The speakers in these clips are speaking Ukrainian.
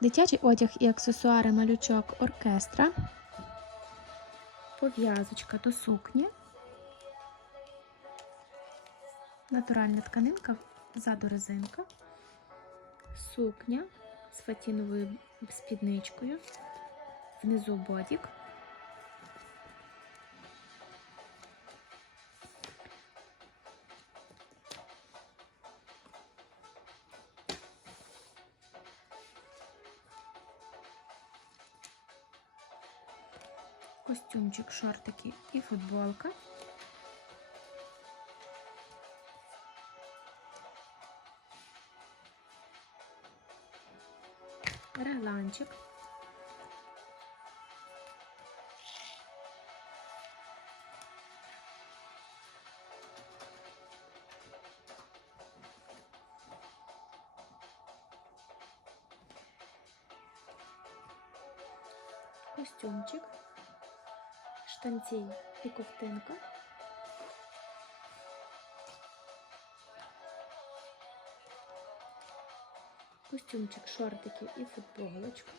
Дитячий одяг і аксесуари малючок оркестра. Пов'язочка до сукні. Натуральна тканинка, ззаду резинка. Сукня з фатіновою спідничкою. Внизу бодік. Костюмчик, шортики і футболка. Регланчик. Костюмчик, штанці і ковтинка. Костюмчик, шортики і футболочка.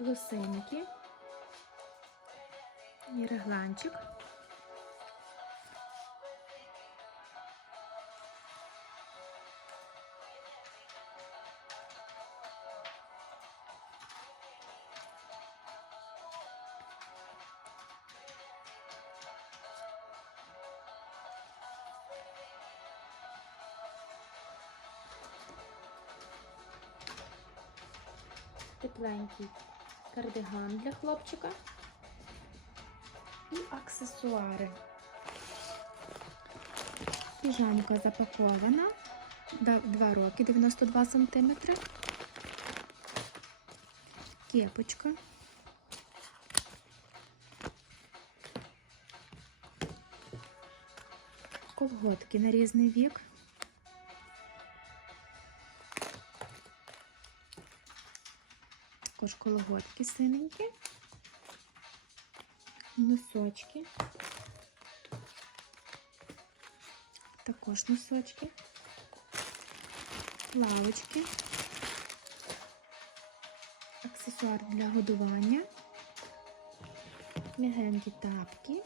Лосинки і регланчик. Тепленький кардиган для хлопчика і аксесуари. Піжамка запакована. Два роки, 92 см. Кепочка. Колготки на різний вік. Також колготки синенькі. Носочки. Також носочки. Лавочки. Аксесуар для годування. Мягенькі тапки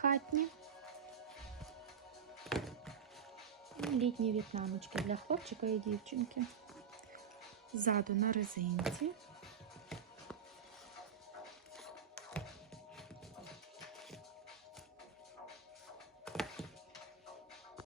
хатні. Літні в'єтнамочки для хлопчика і дівчинки. Ззаду на резинці.